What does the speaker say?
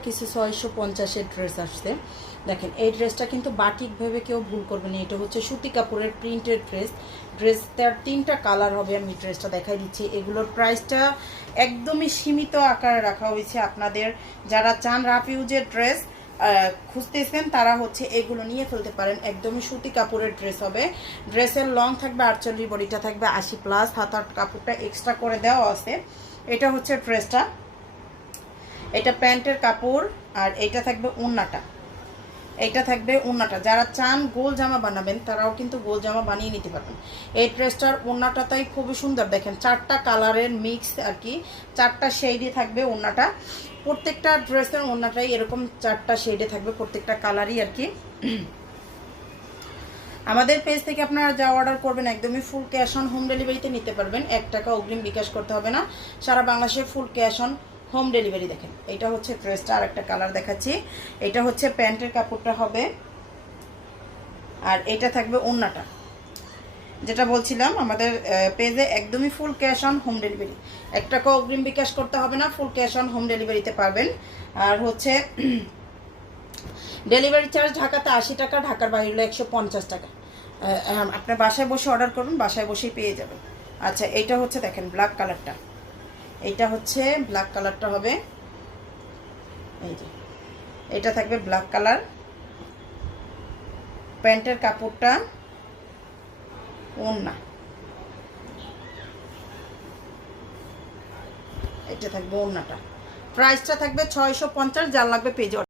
কিছু 650-এর ড্রেস আসছে। দেখেন এই ড্রেসটা কিন্তু বাটিক ভেবে কেউ ভুল করবে না, এটা হচ্ছে সুতি কাপড়ের প্রিন্টেড ড্রেসটার 3টা কালার হবে। আমি ড্রেসটা দেখাই দিচ্ছি। এগুলোর প্রাইসটা একদমই সীমিত আকারে রাখা হয়েছে। আপনাদের যারা চান রাফ ইউজের ড্রেস খুঁজতেছেন তারা হচ্ছে এগুলো নিয়ে ফেলতে পারেন। একদমই সুতি কাপড়ের ড্রেস হবে। ড্রেসের লং থাকবে 48, বডিটা থাকবে 80+, হাতার কাপড়টা এক্সট্রা করে দেওয়া আছে। এটা হচ্ছে ড্রেসটা, এটা প্যান্টের কাপড়, আর এইটা থাকবে ওড়নাটা। এইটা থাকবে ওড়নাটা। যারা চান গোল জামা বানাবেন তারাও কিন্তু গোল জামা বানিয়ে নিতে পারবেন। এই ড্রেসটার ওড়নাটা তাই খুবই সুন্দর। দেখেন 4টা কালারের মিক্স আর কি, 4টা শেডে থাকবে ওড়নাটা। প্রত্যেকটা ড্রেসের ওড়নাটাই এরকম 4টা শেডে থাকবে, প্রত্যেকটা কালারই আর কি। আমাদের পেজ থেকে আপনারা যা অর্ডার করবেন একদমই ফুল ক্যাশ অন হোম ডেলিভারিতে নিতে পারবেন। 1 টাকা অগ্রিম বিকাশ করতে হবে না। সারা বাংলাদেশে full cash on home delivery. দেখেন এটা হচ্ছে ড্রেসটা, আর একটা কালার দেখাচ্ছি। এটা হচ্ছে প্যান্টের কাপড়টা হবে, আর এটা থাকবে ওড়নাটা। যেটা বলছিলাম আমাদের পেজে একদমই full cash on home delivery, 1 টাকা অগ্রিম বিকাশ করতে হবে না, ফুল ক্যাশ অন হোম ডেলিভারিতে পাবেন। আর হচ্ছে ডেলিভারি চার্জ ঢাকাতে 80 টাকা, ঢাকার বাইরে হলো 150 টাকা। আপনার বাসায় বসে অর্ডার করুন, বাসায় বসেই পেয়ে যাবেন। আচ্ছা এইটা হচ্ছে দেখেন ব্ল্যাক কালারটা, এইটা হচ্ছে ব্ল্যাক কালারটা হবে। এই যে এটা থাকবে ব্ল্যাক কালার, প্যান্টের কাপড়টা, ওড়না, এটা থাকবে ওড়নাটা। প্রাইসটা থাকবে 650, যার লাগবে পেজে